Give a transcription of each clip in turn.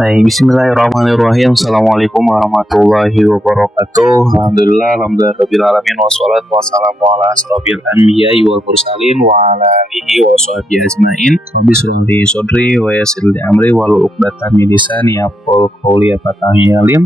Baik, bismillahirrahmanirrahim. Assalamualaikum warahmatullahi wabarakatuh. Alhamdulillah rabbil wassalatu wassalamu ala asrofil anbiya'i wal mursalin wa ala alihi wa sahbihi ajmain. Rabbi shrah li sadri wa yassir li amri wahlul 'uqdatam min lisani yafqahu qawli.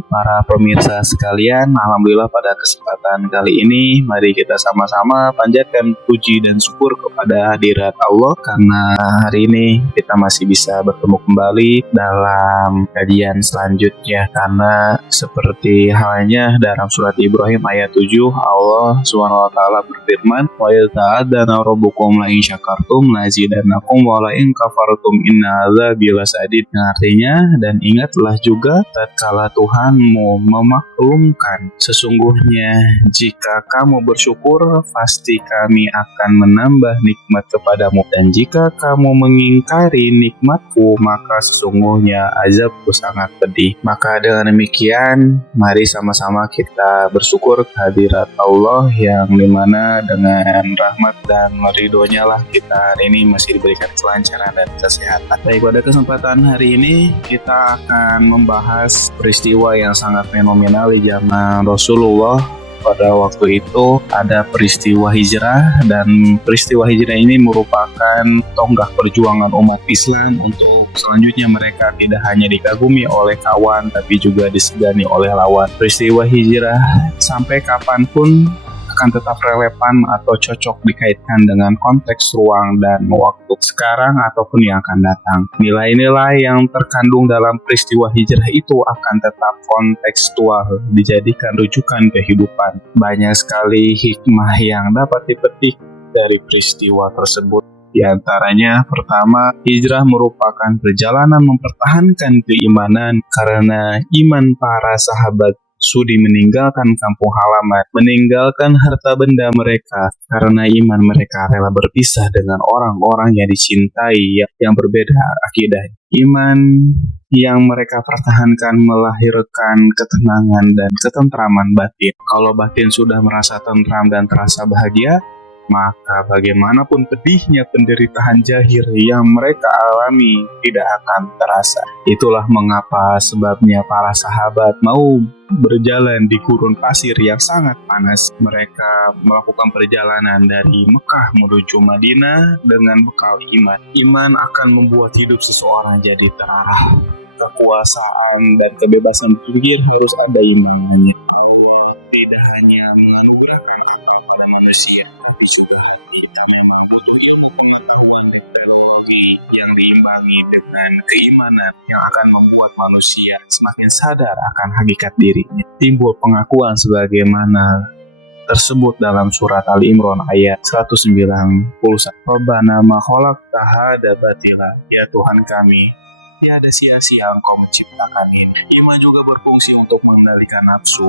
Para pemirsa sekalian, alhamdulillah pada kesempatan kali ini mari kita sama-sama panjatkan puji dan syukur kepada hadirat Allah karena hari ini kita masih bisa bertemu kembali dalam kajian selanjutnya, karena seperti halnya dalam surat Ibrahim ayat 7, Allah Subhanahu wa taala berfirman, "Wa yata'adzana rabbukum la in syakartum la azidannakum wa la in kafartum inna adzabi lasadid." Artinya, dan ingatlah juga tatkala Tuhanmu memaklumkan, sesungguhnya jika kamu bersyukur pasti kami akan menambah nikmat kepadamu, dan jika kamu mengingkari nikmatku maka sesungguhnya azabku sangat pedih. Maka dengan demikian, mari sama-sama kita bersyukur kehadirat Allah yang dimana dengan rahmat dan ridhonya lah kita hari ini masih diberikan kelancaran dan kesehatan. Baik, pada kesempatan hari ini kita akan membahas peristiwa yang sangat fenomenal di zaman Rasulullah. Pada waktu itu ada peristiwa hijrah, dan peristiwa hijrah ini merupakan tonggak perjuangan umat Islam untuk selanjutnya mereka tidak hanya dikagumi oleh kawan tapi juga disegani oleh lawan. Peristiwa hijrah sampai kapanpun akan tetap relevan atau cocok dikaitkan dengan konteks ruang dan waktu sekarang ataupun yang akan datang. Nilai-nilai yang terkandung dalam peristiwa hijrah itu akan tetap kontekstual, dijadikan rujukan kehidupan. Banyak sekali hikmah yang dapat dipetik dari peristiwa tersebut. Di antaranya, pertama, hijrah merupakan perjalanan mempertahankan keimanan karena iman para sahabat sudi meninggalkan kampung halaman, meninggalkan harta benda mereka karena iman mereka rela berpisah dengan orang-orang yang dicintai yang berbeda akidah. Iman yang mereka pertahankan melahirkan ketenangan dan ketentraman batin. Kalau batin sudah merasa tentram dan terasa bahagia, maka bagaimanapun pedihnya penderitaan zahir yang mereka alami tidak akan terasa. Itulah mengapa sebabnya para sahabat mau berjalan di gurun pasir yang sangat panas. Mereka melakukan perjalanan dari Mekah menuju Madinah dengan bekal iman. Iman akan membuat hidup seseorang jadi terarah. Kekuasaan dan kebebasan berpikir harus ada imannya. Allah tidak hanya menganugerahkan akal pada manusia, tapi juga hati. Kita memang butuh ilmu pengetahuan dan teknologi yang diimbangi dengan keimanan yang akan membuat manusia semakin sadar akan hakikat dirinya. Timbul pengakuan sebagaimana tersebut dalam surat Ali Imran ayat 191. Rabbana ma khalaqta hadza batila, ya Tuhan kami, tiada sia-sia Engkau menciptakan ini. Iman juga berfungsi untuk mengendalikan nafsu.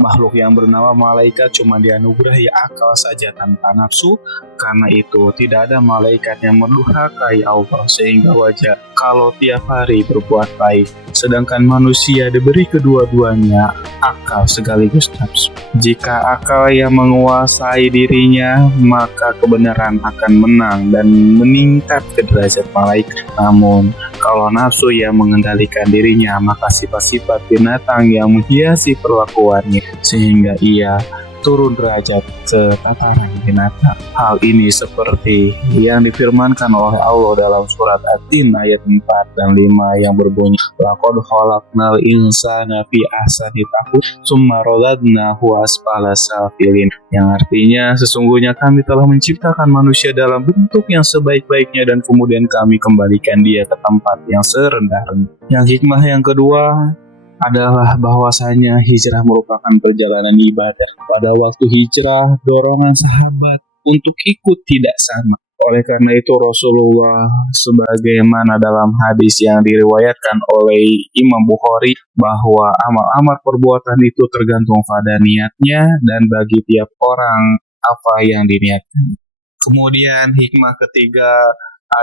Makhluk yang bernama malaikat cuma dianugerahi akal saja tanpa nafsu. Karena itu tidak ada malaikat yang mendurhakai Allah, sehingga wajar kalau tiap hari berbuat baik. Sedangkan manusia diberi kedua-duanya, akal sekaligus nafsu. Jika akal yang menguasai dirinya, maka kebenaran akan menang dan meningkat ke derajat malaikat. Namun kalau nafsu yang mengendalikan dirinya, maka sifat-sifat binatang yang menghiasi perlakuannya, sehingga ia turun derajat ke tataran binatang. Hal ini seperti yang difirmankan oleh Allah dalam surat At-Tin ayat 4 dan 5 yang berbunyi, laqad khalaqnal insana fi ahsani taqwim tsumma radadnahu asfala safilin, yang artinya sesungguhnya kami telah menciptakan manusia dalam bentuk yang sebaik-baiknya dan kemudian kami kembalikan dia ke tempat yang serendah-rendah. Yang hikmah yang kedua adalah bahwasanya hijrah merupakan perjalanan ibadah. Pada waktu hijrah, dorongan sahabat untuk ikut tidak sama. Oleh karena itu Rasulullah, sebagaimana dalam hadis yang diriwayatkan oleh Imam Bukhari, bahwa amal-amal perbuatan itu tergantung pada niatnya dan bagi tiap orang apa yang diniatkan. Kemudian hikmah ketiga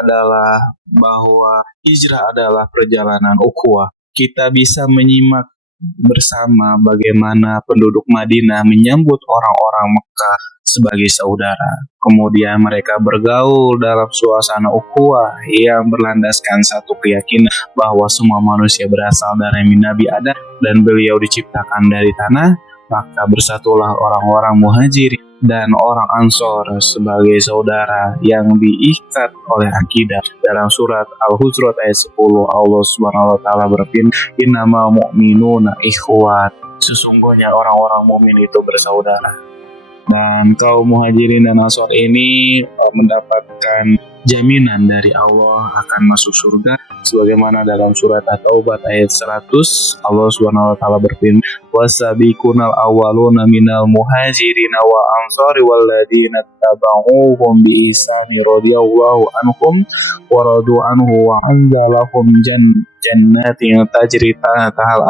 adalah bahwa hijrah adalah perjalanan ukhuwah. Kita bisa menyimak bersama bagaimana penduduk Madinah menyambut orang-orang Mekah sebagai saudara. Kemudian mereka bergaul dalam suasana ukhuwah yang berlandaskan satu keyakinan bahwa semua manusia berasal dari Nabi Adam dan beliau diciptakan dari tanah. Maka bersatulah orang-orang Muhajirin dan orang Ansor sebagai saudara yang diikat oleh akidah. Dalam surat Al-Hujurat ayat 10, Allah Subhanahu wa taala berfirman, "Innamal mu'minuna ikhwat." Sesungguhnya orang-orang mukmin itu bersaudara. Dan kaum Muhajirin dan Ansor ini mendapatkan jaminan dari Allah akan masuk surga sebagaimana dalam surat At-Taubah ayat 100, Allah Subhanahu wa taala berfirman, "Wasabiqunal awwaluna minal muhajirin wa ansari walladzina tabauhum bi ihsani radhiyallahu anhum wa radu anhu wa anzalahum jannatin tajri tahtal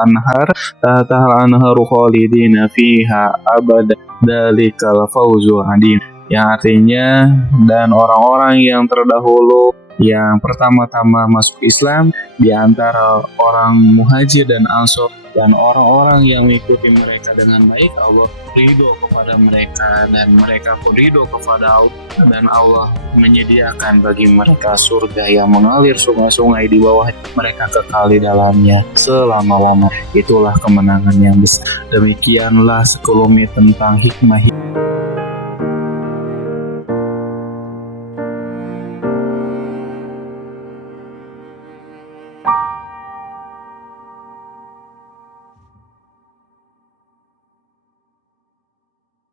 anharu khalidina fiha abada dalikal fawzul adim." Yang artinya, dan orang-orang yang terdahulu yang pertama-tama masuk Islam di antara orang Muhajir dan Ansor dan orang-orang yang mengikuti mereka dengan baik, Allah ridho kepada mereka dan mereka pun ridho kepada Allah, dan Allah menyediakan bagi mereka surga yang mengalir sungai-sungai di bawah mereka, kekal di dalamnya selama-lamanya. Itulah kemenangan yang besar. Demikianlah sekelumit tentang hikmah